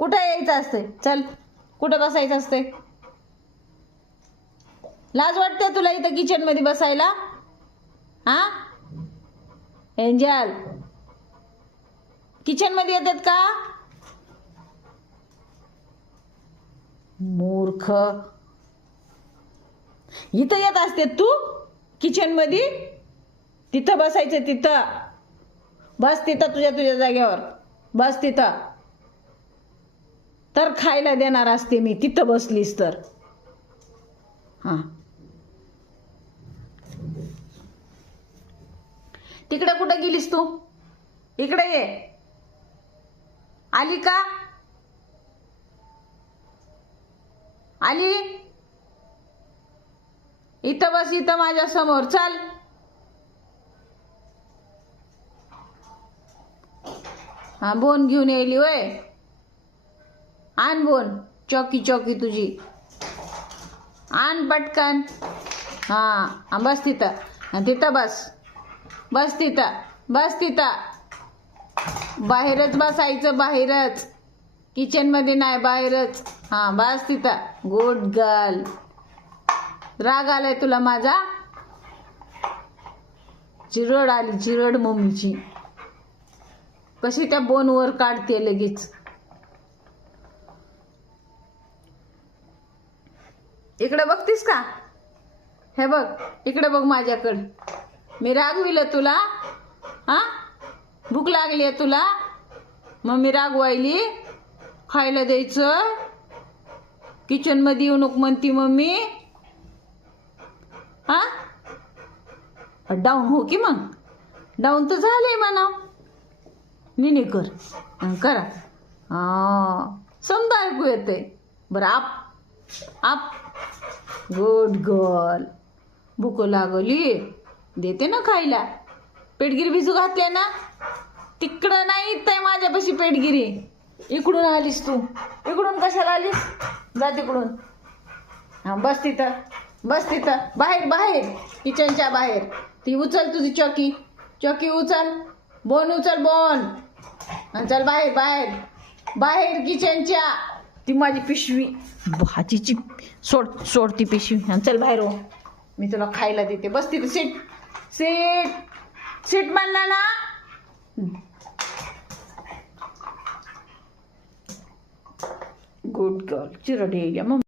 कुठं यायचं असते? चल, कुठं बसायचं असते? लाज वाटते तुला इथं किचन मध्ये बसायला? हा एंजल, किचन मध्ये येतात का? मूर्ख, इथं येत असते तू किचन मध्ये? तिथं बसायचं, तिथं बस, तिथं तुझ्या तुझ्या जागेवर बस. तिथं तर खायला देणार असते मी, तिथं बसलीस तर. हा, तिकडे कुठं गेलीस तू? इकडे ये. आली का? आली? इथं बस, इथं माझ्या समोर. चल. हा, बोन घेऊन येली वय. आण बोन, चौकी चौकी तुझी आण पटकन. हा, बस तिथं. तिथं बस, बस तिथं, बस तिथं. बाहेरच बसायचं, बाहेरच, किचन मध्ये नाही, बाहेरच. हा, बस तिथं. Good girl. राग आलाय तुला माझा? चिरड आली, चिरड मम्मीची. कशी त्या बोनवर काढते लगेच. इकडे बघतीस का? हे बघ, इकडे बघ माझ्याकडे. मी रागविलं तुला? हा, भूक लागली आहे तुला? मम्मी रागवायली? खायला द्यायचं, किचन मध्ये येऊ नको म्हणती मम्मी. हा, डाऊन हो की मग. डाऊन तर झाले म्हणा. निने कर, करा. हा, समजा ऐकू येते. बरं, आप आप. Good girl. भूक लागली, देते ना खायला. पेटगिरी भिजू घातले ना? तिकडं नाही येत माझ्यापाशी पेटगिरी. इकडून आलीस तू. इकडून कशाला आलीस? जा तिकडून. हा, बस तिथं, बस तिथं. बाहेर, बाहेर, किचनच्या बाहेर. ती उचल तुझी चौकी, चौकी उचल. बोन उचल, बोन. चल बाहेर, बाहेर, बाहेर किचनच्या. ती माझी पिशवी भाजीची, सोड, सोड ती पिशवी. चल बाहेर हो, मी तुला खायला देते. बस तिथं. सीट, सीट, सीट म्हणला ना. Good girl. चिरड येईल मग.